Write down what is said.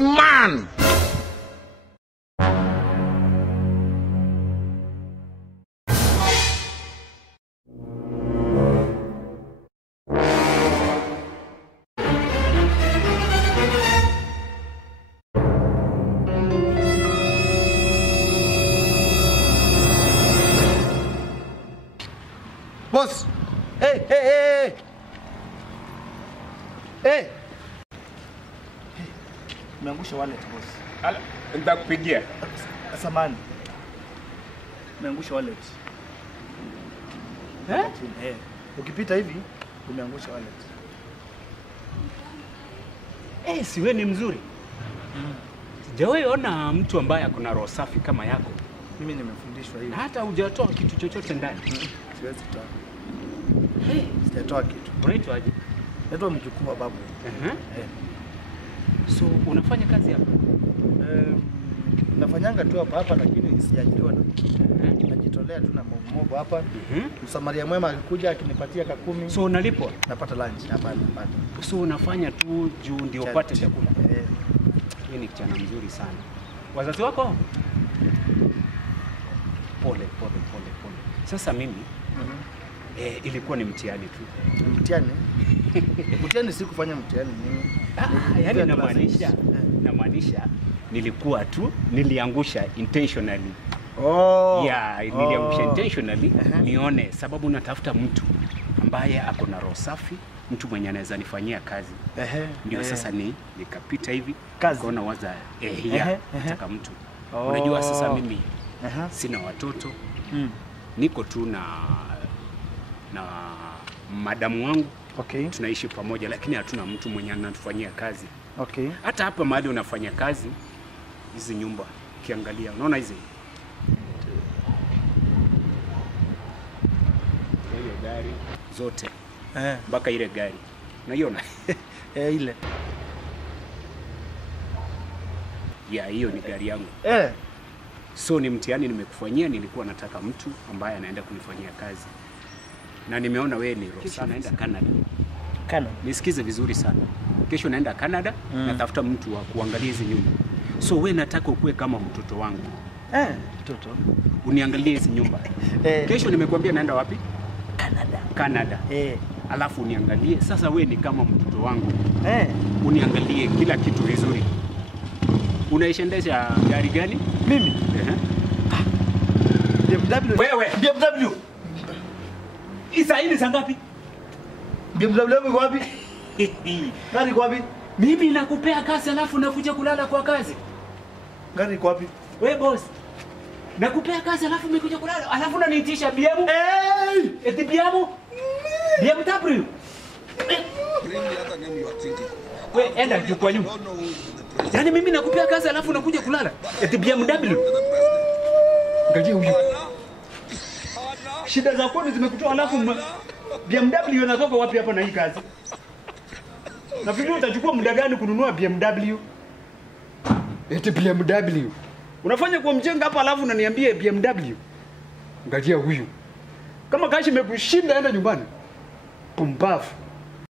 man. Boss. Hey. Umeangusha wallet boss. Ala, nitakupigia. Samani. Umeangusha wallet. Ukipita hivi umeangusha wallet. Si wewe ni mzuri. Sijawahi ona mtu ambaye akona roho safi kama yako. Mimi nimefundishwa hivi. Na hata hujatoa kitu chochote ndani. Siwezi kutoa. Sijatoa kitu. Unaitwa aje? Naitwa mjukuu wa babu. So unafanya kazi hapa? Nafanyanga tu hapa lakini sijaajiriwa na. Najitolea tu na mobo hapa. Msamaria mwema akikuja akinipatia ka10. So unalipwa? Napata lunch hapa napata. So unafanya tu juu ndio upate chakula. Wewe ni kijana mzuri sana. Wazazi wako? Pole. Sasa mimi ilikuwa ni mtihani tu. Mtihani? Mtihani si kufanya mtihani mimi. Yaani namaanisha nilikuwa tu niliangusha intentionally. Niliangusha intentionally nione sababu natafuta mtu ambaye ako na roho safi, mtu mwenye anaweza nifanyia kazi. Ndio sasa nikapita hivi kaona waza nataka mtu. Unajua sasa mimi sina watoto. Niko tu na madamu wangu. Tunaishi pamoja lakini hatuna mtu mwenye anatufanyia kazi. Hata hapa mahali unafanya kazi, hizi nyumba ukiangalia unaona hizi. Ile gari zote. Mpaka ile gari. Unaiona? Ile. Hiyo ni gari yangu. So ni mtihani nimekufanyia, nilikuwa nataka mtu ambaye anaenda kunifanyia kazi. Na nimeona wewe ni roho sana, naenda Canada. Nisikize vizuri sana. Kesho naenda Canada, natafuta mtu wa kuangalia hizi nyumba. So wewe nataka ukue kama mtoto wangu. Mtoto. Uniangalie hizi nyumba. Kesho nimekuambia naenda wapi? Canada. Alafu uniangalie. Sasa wewe ni kama mtoto wangu. Uniangalie kila kitu vizuri. Unaishendesha gari gani? Mimi? BMW. Wewe. BMW. Isa hii saa ngapi? BMW iko wapi? Gari iko wapi? Mimi nakupea kazi alafu nakuja kulala kwa kazi. Gari iko wapi? Wewe boss. Nakupea kazi alafu umekuja kulala alafu unaniitisha BMW? Eti BMW? BMW? Wewe enda kwa nyumba. Yaani mimi nakupea kazi alafu unakuja kulala. Eti BMW. Ngajia huyu. Shida za kwani zimekutoa alafu BMW inatoka wapi hapa na hii kazi? Nafikiri utachukua muda gani kununua BMW? Eti BMW. Unafanya kwa mjenga hapa alafu unaniambia BMW. Ngajia huyu. Kama kashi imekushinda enda nyumbani. Pumbavu.